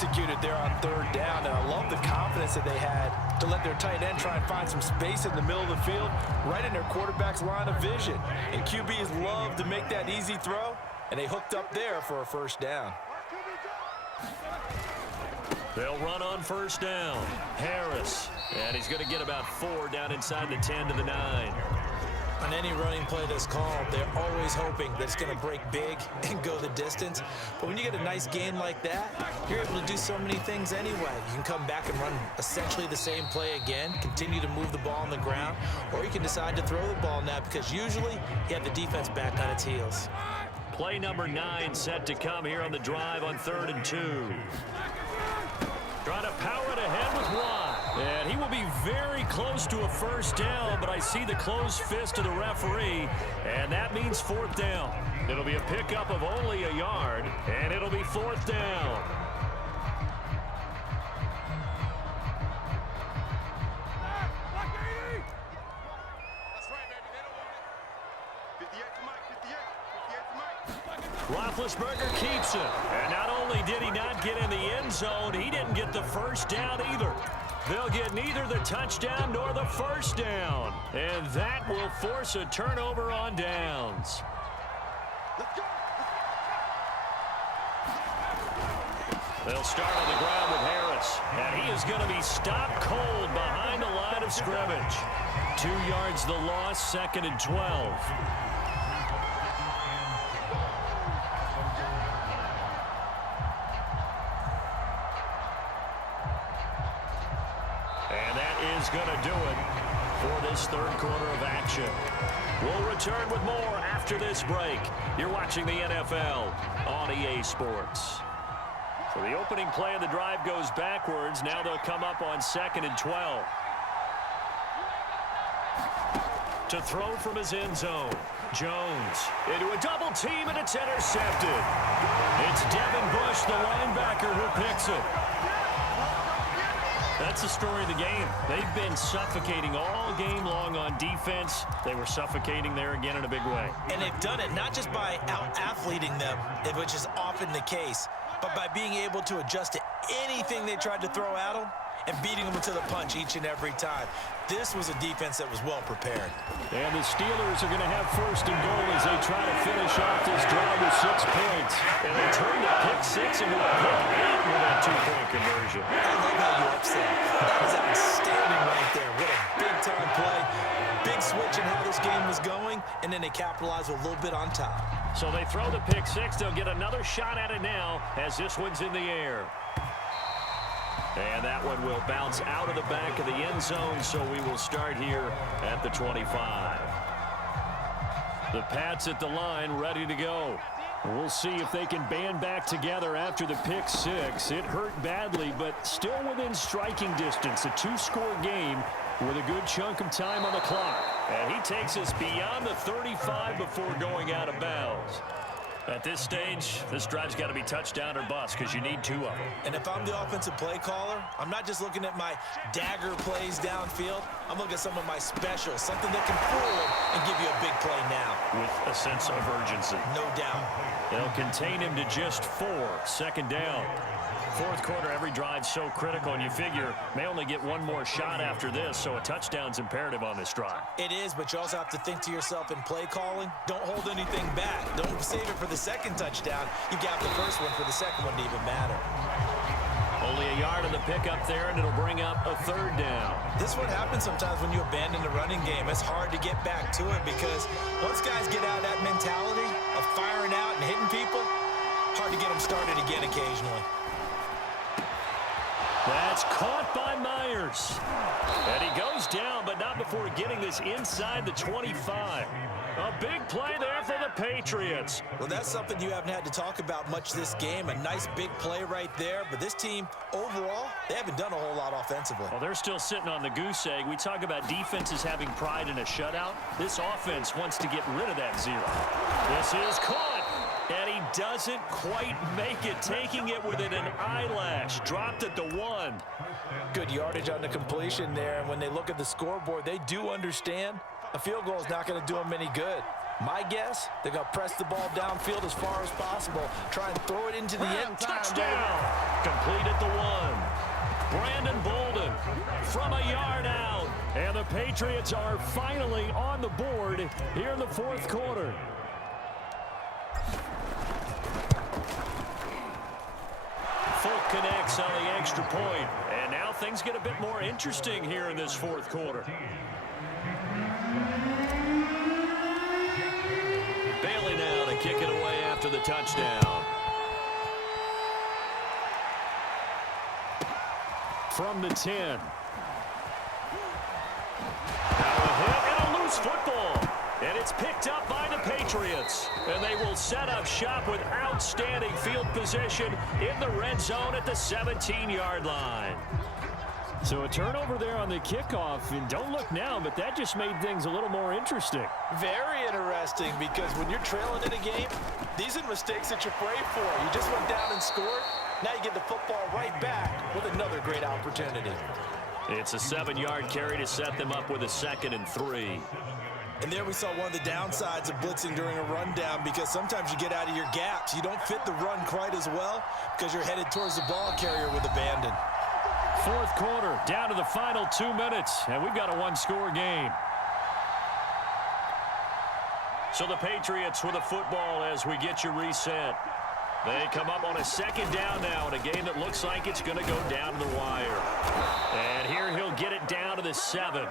executed there on third down, and I love the confidence that they had to let their tight end try and find some space in the middle of the field, right in their quarterback's line of vision. And QBs love to make that easy throw, and they hooked up there for a first down. They'll run on first down. Harris, and he's going to get about 4 down inside the 10 to the 9. On any running play that's called, they're always hoping that it's going to break big and go the distance. But when you get a nice game like that, you're able to do so many things anyway. You can come back and run essentially the same play again, continue to move the ball on the ground, or you can decide to throw the ball now because usually you have the defense back on its heels. Play number 9 set to come here on the drive on 3rd and 2. Trying to power it ahead with Watt. And he will be very close to a first down, but I see the closed fist of the referee, and that means 4th down. It'll be a pickup of only a yard, and it'll be 4th down. Roethlisberger keeps it. And not only did he not get in the end zone, he didn't get the first down either. They'll get neither the touchdown nor the first down. And that will force a turnover on downs. They'll start on the ground with Harris. And he is going to be stopped cold behind the line of scrimmage. 2 yards the loss, 2nd and 12. Going to do it for this 3rd quarter of action. We'll return with more after this break. You're watching the NFL on EA Sports. So the opening play of the drive goes backwards. Now they'll come up on 2nd and 12. To throw from his end zone. Jones into a double team, and it's intercepted. It's Devin Bush, the linebacker, who picks it. That's the story of the game. They've been suffocating all game long on defense. They were suffocating there again in a big way. And they've done it not just by out-athleting them, which is often the case, but by being able to adjust to anything they tried to throw at them and beating them to the punch each and every time. This was a defense that was well prepared. And the Steelers are going to have 1st and goal as they try to finish off this drive with 6 points. And they turn the pick 6 into a pick 8 with that 2-point conversion. I love how you upset. That was outstanding right there. What a big-time play. Big switch in how this game was going, and then they capitalized with a little bit on top. So they throw the pick 6. They'll get another shot at it now as this one's in the air. And that one will bounce out of the back of the end zone, so we will start here at the 25. The Pats at the line, ready to go. We'll see if they can band back together after the pick 6. It hurt badly, but still within striking distance. A 2-score game with a good chunk of time on the clock. And he takes us beyond the 35 before going out of bounds. At this stage, this drive's got to be touchdown or bust because you need 2 of them. And if I'm the offensive play caller, I'm not just looking at my dagger plays downfield. I'm looking at some of my specials, something that can fool and give you a big play now. With a sense of urgency. No doubt. They'll contain him to just 4. 2nd down. 4th quarter, every drive so critical, and you figure may only get 1 more shot after this, so a touchdown's imperative on this drive. It is, but you also have to think to yourself in play calling, don't hold anything back. Don't save it for the 2nd touchdown. You got the 1st one for the 2nd one to even matter. Only a yard of the pickup there, and it'll bring up a 3rd down. This is what happens sometimes when you abandon the running game. It's hard to get back to it because once guys get out of that mentality of firing out and hitting people, hard to get them started again occasionally. That's caught by Myers. And he goes down, but not before getting this inside the 25. A big play there for the Patriots. Well, that's something you haven't had to talk about much this game. A nice big play right there. But this team, overall, they haven't done a whole lot offensively. Well, they're still sitting on the goose egg. We talk about defenses having pride in a shutout. This offense wants to get rid of that 0. This is caught. And he doesn't quite make it, taking it within an eyelash. Dropped at the 1. Good yardage on the completion there. And when they look at the scoreboard, they do understand a field goal is not going to do them any good. My guess, they're going to press the ball downfield as far as possible, try and throw it into the end. Touchdown! Complete at the 1. Brandon Bolden from a yard out. And the Patriots are finally on the board here in the fourth quarter. Folk connects on the extra point. And now things get a bit more interesting here in this fourth quarter. Bailey now to kick it away after the touchdown. From the 10. Now a hit and a loose football. And it's picked up by the Patriots. And they will set up shop with outstanding field position in the red zone at the 17-yard line. So a turnover there on the kickoff, and don't look now, but that just made things a little more interesting. Very interesting, because when you're trailing in a game, these are mistakes that you pray for. You just went down and scored. Now you get the football right back with another great opportunity. It's a 7-yard carry to set them up with a 2nd and 3. And there we saw one of the downsides of blitzing during a rundown, because sometimes you get out of your gaps. You don't fit the run quite as well because you're headed towards the ball carrier with abandon. Fourth quarter, down to the final 2 minutes, and we've got a one-score game. So the Patriots with the football as we get you reset. They come up on a 2nd down now in a game that looks like it's going to go down to the wire. And here he'll get it down to the 7.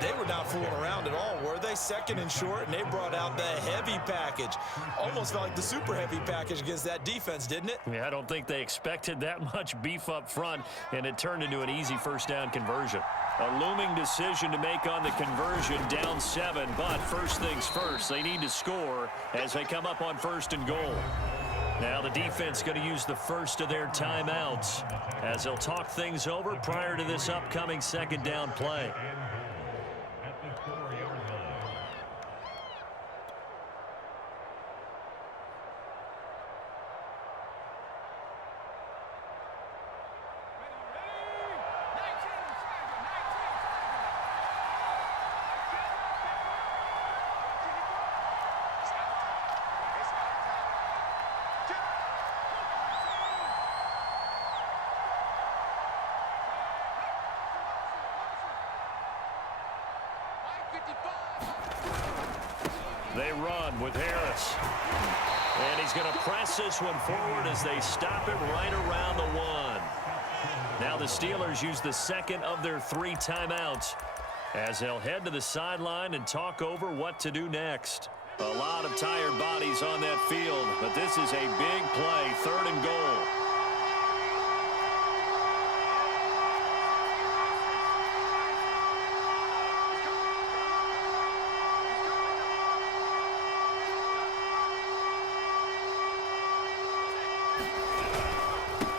They were not fooling around at all, were they? 2nd and short, and they brought out the heavy package. Almost felt like the super heavy package against that defense, didn't it? Yeah, I don't think they expected that much beef up front, and it turned into an easy first down conversion. A looming decision to make on the conversion, down 7, but first things first, they need to score as they come up on 1st and goal. Now the defense going to use the first of their timeouts as they'll talk things over prior to this upcoming 2nd down play. They run with Harris. And he's going to press this one forward as they stop him right around the 1. Now the Steelers use the 2nd of their 3 timeouts as they'll head to the sideline and talk over what to do next. A lot of tired bodies on that field, but this is a big play, 3rd and goal.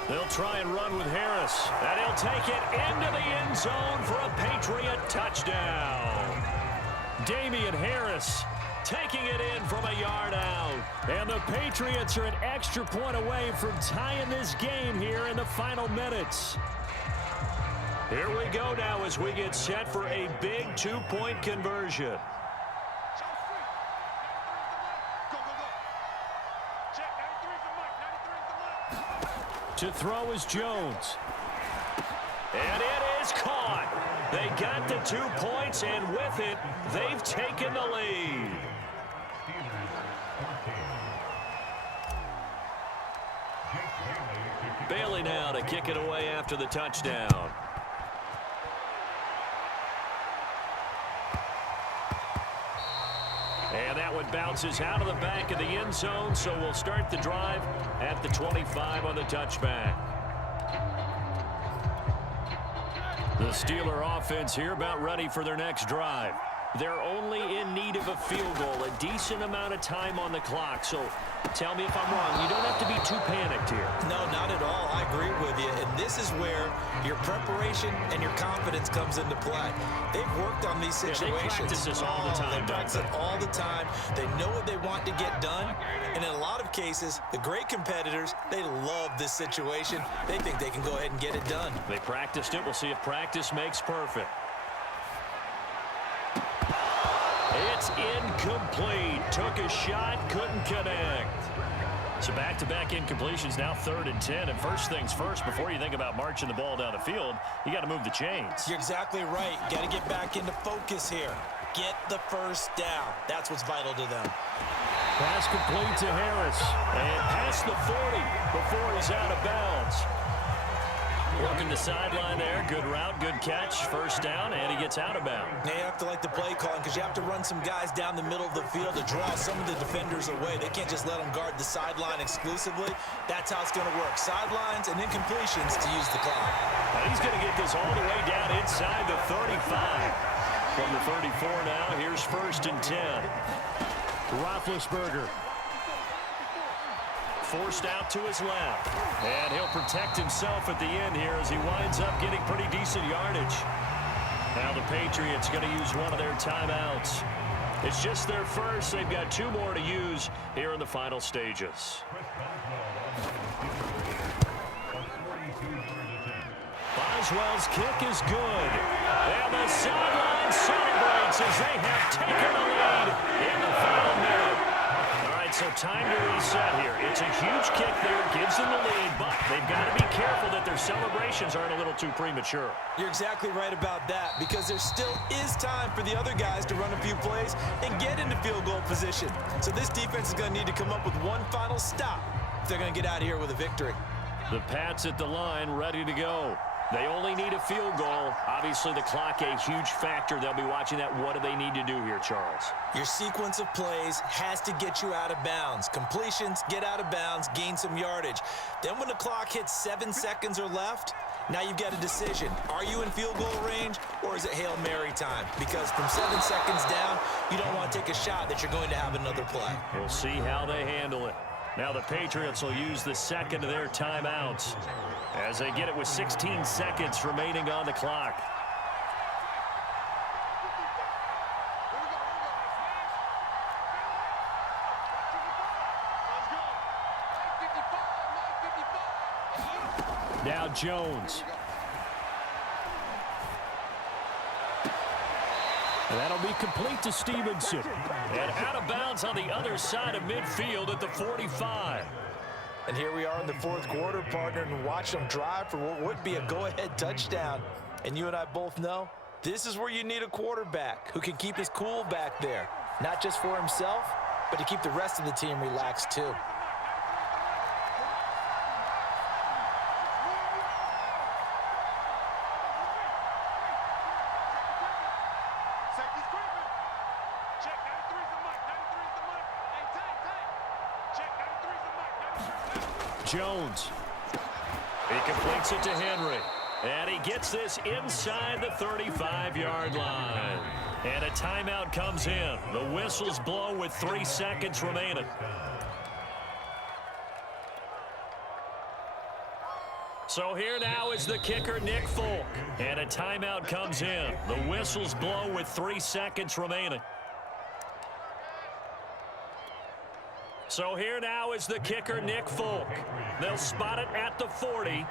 They'll try and run with Harris, and he'll take it into the end zone for a Patriot touchdown. Damian Harris taking it in from a yard out. And the Patriots are an extra point away from tying this game here in the final minutes. Here we go now as we get set for a big 2-point conversion. To throw is Jones. And it is caught. They got the 2 points, and with it, they've taken the lead. Bailey now to kick it away after the touchdown. And that one bounces out of the back of the end zone, so we'll start the drive at the 25 on the touchback. The Steeler offense here about ready for their next drive. They're only in need of a field goal, a decent amount of time on the clock. So tell me if I'm wrong. You don't have to be too panicked here. No, not at all. I agree with you. And this is where your preparation and your confidence comes into play. They've worked on these situations. Yeah, they practice this all the time. They practice it all the time. They know what they want to get done. And in a lot of cases, the great competitors, they love this situation. They think they can go ahead and get it done. They practiced it. We'll see if practice makes perfect. It's incomplete. Took a shot, couldn't connect. So back-to-back incompletions, now 3rd and 10. And first things first, before you think about marching the ball down the field, you got to move the chains. You're exactly right. Got to get back into focus here. Get the first down. That's what's vital to them. Pass complete to Harris. And past the 40 before he's out of bounds. Working the sideline there. Good route, good catch. First down, and he gets out of bounds. Now you have to like the play calling because you have to run some guys down the middle of the field to draw some of the defenders away. They can't just let them guard the sideline exclusively. That's how it's going to work. Sidelines and incompletions to use the clock. Now he's going to get this all the way down inside the 35. From the 34 now, here's 1st and 10. Roethlisberger. Forced out to his left. And he'll protect himself at the end here as he winds up getting pretty decent yardage. Now the Patriots going to use one of their timeouts. It's just their first. They've got 2 more to use here in the final stages. Boswell's kick is good. And the sideline celebrates as they have taken the lead in the final minute. All right, so time to reset here. It's a huge kick there, gives them the lead, but they've got to be careful that their celebrations aren't a little too premature. You're exactly right about that because there still is time for the other guys to run a few plays and get into field goal position. So this defense is going to need to come up with one final stop if they're going to get out of here with a victory. The Pats at the line, ready to go. They only need a field goal. Obviously, the clock a huge factor. They'll be watching that. What do they need to do here, Charles? Your sequence of plays has to get you out of bounds. Completions, get out of bounds, gain some yardage. Then when the clock hits 7 seconds or left, now you've got a decision. Are you in field goal range or is it Hail Mary time? Because from 7 seconds down, you don't want to take a shot that you're going to have another play. We'll see how they handle it. Now the Patriots will use the second of their timeouts as they get it with 16 seconds remaining on the clock. Now Jones. And that'll be complete to Stevenson. And out of bounds on the other side of midfield at the 45. And here we are in the 4th quarter, partner, and watch them drive for what would be a go-ahead touchdown. And you and I both know this is where you need a quarterback who can keep his cool back there. Not just for himself, but to keep the rest of the team relaxed too. Jones. He completes it to Henry. And he gets this inside the 35-yard line. And a timeout comes in. The whistles blow with 3 seconds remaining. So here now is the kicker, Nick Folk. And a timeout comes in. The whistles blow with 3 seconds remaining. So here now is the kicker, Nick Folk. They'll spot it at the 40.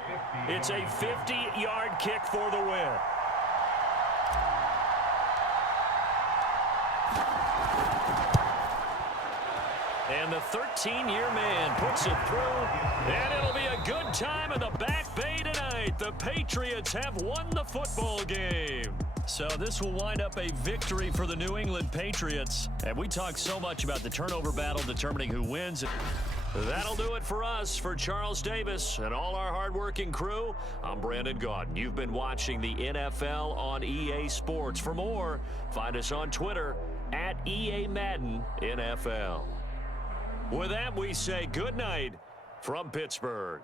It's a 50-yard kick for the win. And the 13-year man puts it through. And it'll be a good time in the Back Bay tonight. The Patriots have won the football game. So this will wind up a victory for the New England Patriots. And we talk so much about the turnover battle determining who wins. That'll do it for us. For Charles Davis and all our hardworking crew, I'm Brandon Gaudin. You've been watching the NFL on EA Sports. For more, find us on Twitter at EA Madden NFL. With that, we say good night from Pittsburgh.